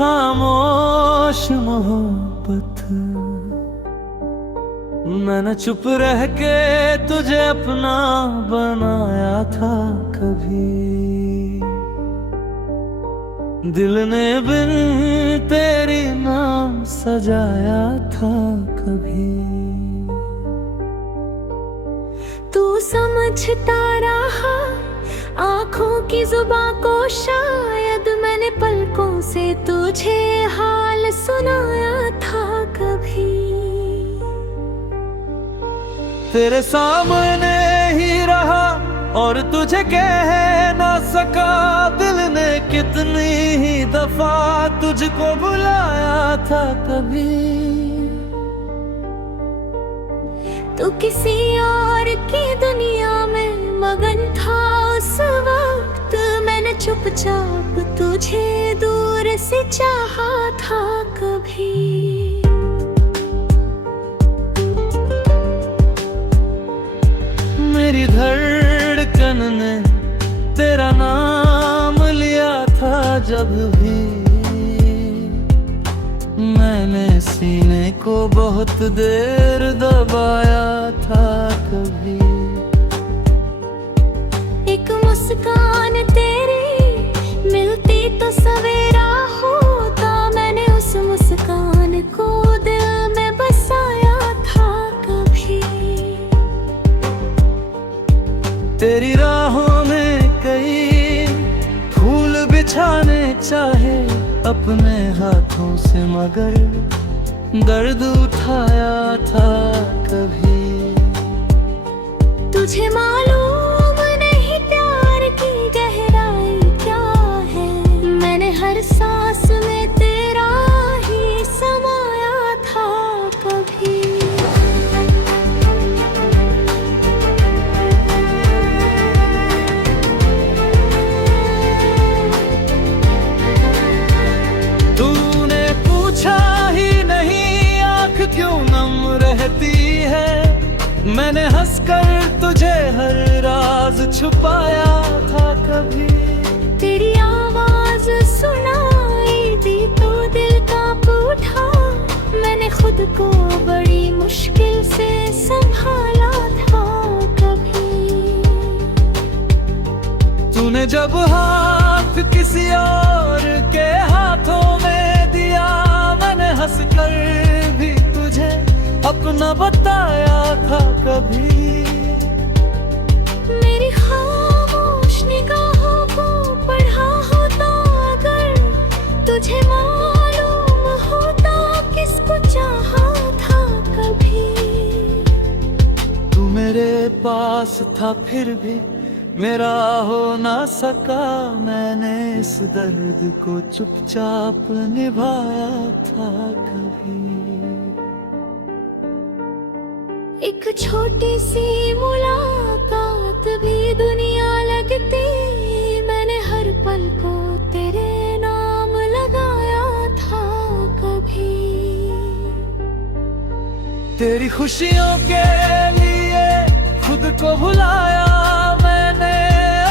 खामोश मोहब्बत, मैंने चुप रह के तुझे अपना बनाया था कभी। दिल ने बिन तेरी नाम सजाया था कभी। तू समझता रहा आँखों की जुबां को, शायद मैंने पलकों से तुझे हाल सुनाया था कभी। तेरे सामने ही रहा और तुझे कह ना सका, दिल ने कितनी ही दफा तुझको बुलाया था कभी। तू किसी और की दुनिया में मगन था उस वक्त, मैंने चुपचाप तुझे दूर से चाहा था कभी। मेरी धड़कन ने तेरा नाम लिया था जब भी, मैंने सीने को बहुत देर दबाया था कभी। एक मुस्कान तेरी मिलती तो सवेरा होता, मैंने उस मुस्कान को दिल में बसाया था कभी। तेरी राहों में कई फूल बिछाने चाहे अपने हाथों से, मगर दर्द उठाया था कभी। तुझे मालूम नहीं प्यार की गहराई क्या है, मैंने हर सांस में तेरा ही समाया था कभी। तूने पूछा ही नहीं आँख क्यों नम रहती है, मैंने हंसकर तुझे हर राज छुपाया था कभी। तेरी आवाज सुनाई दी तो दिल कांप उठा, मैंने खुद को बड़ी मुश्किल से संभाला था कभी। तूने जब हाथ किसी और के हाथों में दिया, मैंने हंसकर भी तुझे अपना बताया था कभी। मेरी खामोश निगाहों को पढ़ा होता अगर, तुझे मालूम होता किसको चाहा था कभी। तू मेरे पास था फिर भी मेरा हो ना सका, मैंने इस दर्द को चुपचाप निभाया था कभी। एक छोटी सी मुलाकात भी दुनिया लगती, मैंने हर पल को तेरे नाम लगाया था कभी। तेरी खुशियों के लिए खुद को भुलाया मैंने,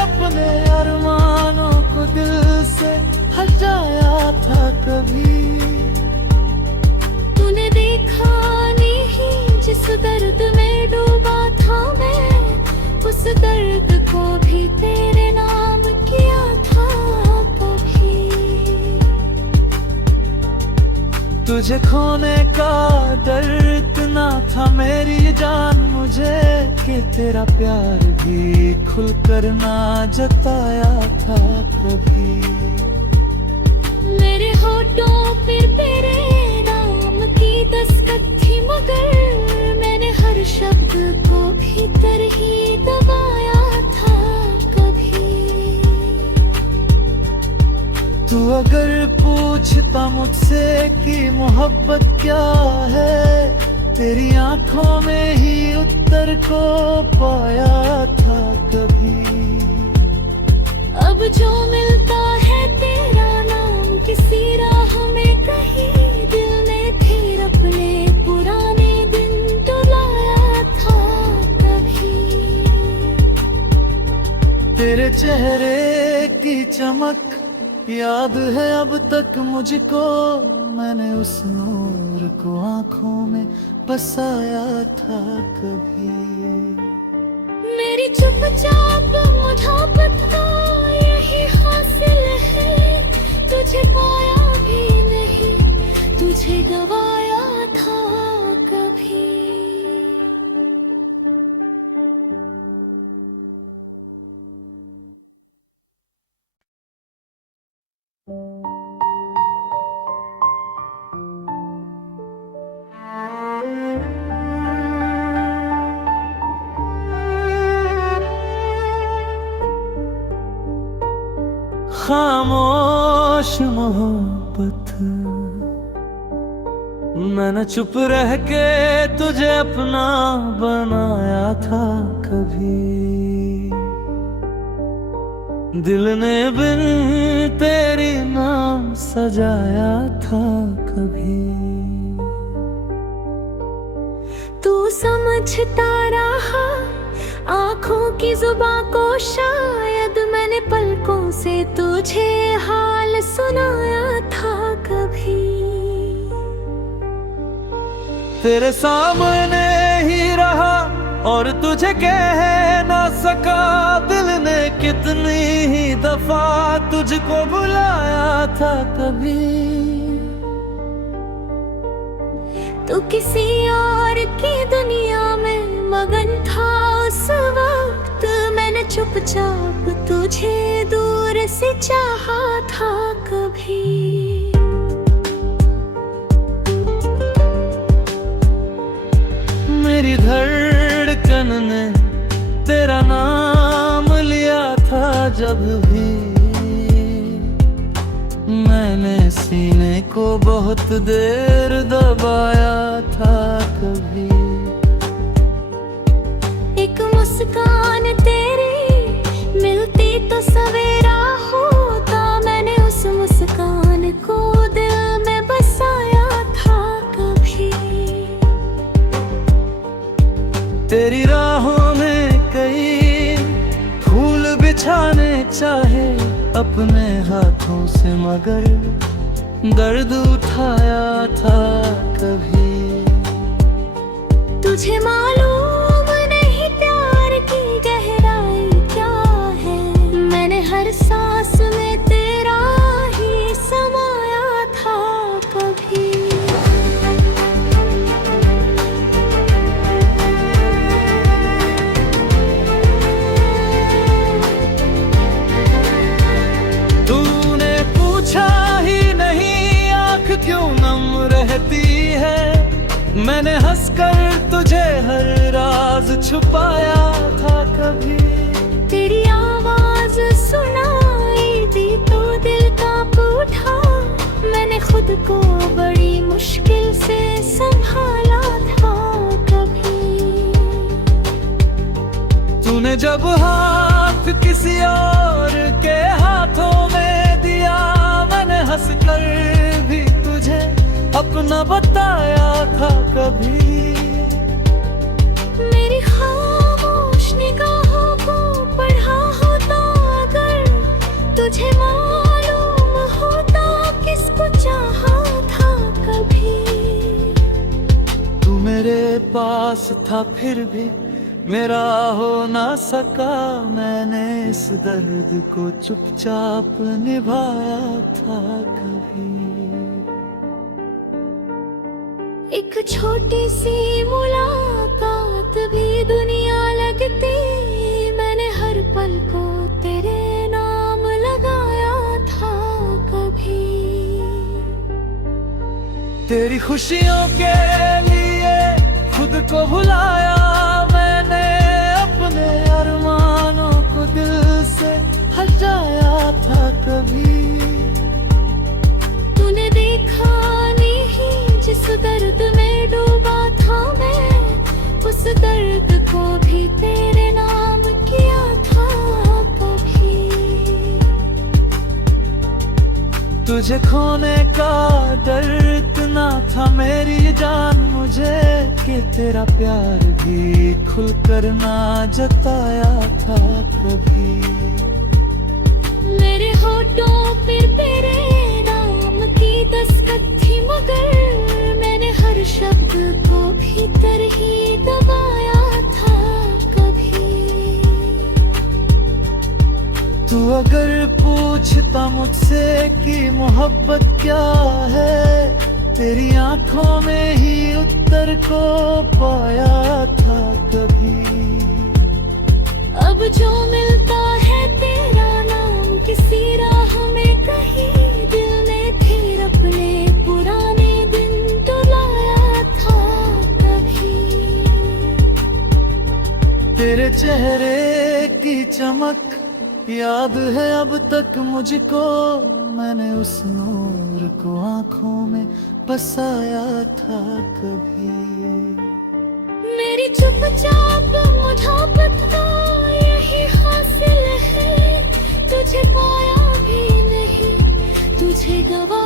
अपने अरमानों को दिल से हटाया था कभी। तूने देखा नहीं जिस दर्द में डूबा था मैं, उस दर्द को भी तेरे नाम किया था कभी। तुझे खोने का डर इतना था मेरी जान मुझे, कि तेरा प्यार भी खुलकर ना जताया था कभी। मेरे होठों पर तेरे नाम की दस्तक थी, मगर मैंने हर शब्द को भीतर ही दबाया था कभी। तू अगर पूछता मुझसे कि मोहब्बत क्या है, तेरी आंखों में ही उत्तर को पाया था कभी। अब जो मिलता है तेरा नाम किसी राह में कहीं, दिल ने फिर अपने पुराने दिन बुलाया था कभी। तेरे चेहरे की चमक याद है अब तक मुझको, मैंने उस नूर को आंखों में बसाया था कभी। मेरी चुपचाप मुझापत का यही हासिल है, तुझे पाया भी नहीं, तुझे गवाया था कभी। खामोश मोहब्बत, मैंने चुप रह के तुझे अपना बनाया था कभी। दिल ने बिन तेरी नाम सजाया था कभी। तू समझता रहा आँखों की जुबां को, शायद मैंने पलकों से तुझे हाल सुनाया था कभी। तेरे सामने ही रहा और तुझे कह ना सका, दिल ने कितनी ही दफा तुझको बुलाया था कभी। तू किसी और की दुनिया में मगन था उस वक्त, मैंने चुपचाप तुझे दूर से चाहा था कभी। मेरी धड़कन ने तेरा नाम लिया था जब भी, मैंने सीने को बहुत देर दबाया था कभी। एक मुस्कान तेरी मिलती तो सवेरा होता, मैंने उस मुस्कान को दिल में बसाया था कभी। तेरी राहों में कई फूल बिछाने चाहे अपने हाथों से, मगर दर्द उठाया था कभी। तुझे मालूम नहीं प्यार की गहराई क्या है, मैंने हर सांस में तेरा ही समाया था कभी। तूने पूछा ही नहीं आँख क्यों नम रहती है, मैंने हंसकर तुझे हर राज छुपाया था कभी। तेरी आवाज सुनाई दी तो दिल कांप उठा, मैंने खुद को बड़ी मुश्किल से संभाला था कभी। तूने जब हाथ किसी और के हाथों में दिया, मैंने हंसकर भी तुझे अपना बताया था कभी। मेरी खामोश निगाहों को पढ़ा होता अगर, तुझे मालूम होता किसको चाहा था कभी। तू मेरे पास था फिर भी मेरा हो ना सका, मैंने इस दर्द को चुपचाप निभाया था कभी। एक छोटी सी मुलाकात भी दुनिया लगती, मैंने हर पल को तेरे नाम लगाया था कभी। तेरी खुशियों के लिए खुद को भुलाया मैंने, अपने अरमानों को दिल से हटाया था कभी। तूने देखा नहीं जिस दर्द में डूबा था मैं, उस दर्द को भी तेरे नाम किया था कभी। तुझे खोने का डर इतना था मेरी जान मुझे, कि तेरा प्यार भी खुलकर ना जताया था कभी। मेरे होठों पर तेरे नाम की दस्तक थी, मगर मैंने हर शब्द को भीतर ही दबाया था कभी। तू अगर पूछता मुझसे कि मोहब्बत क्या है, तेरी आंखों में ही उत्तर को पाया था कभी। अब जो मिलता है तेरा नाम किसी राह में कहीं, दिल ने फिर अपने पुराने दिन बुलाया था कभी। तेरे चेहरे की चमक याद है अब तक मुझको, मैंने उस नूर को आंखों में बसाया था कभी। मेरी चुपचाप मुझापत का यही हासिल है, तुझे पाया भी नहीं, तुझे गवा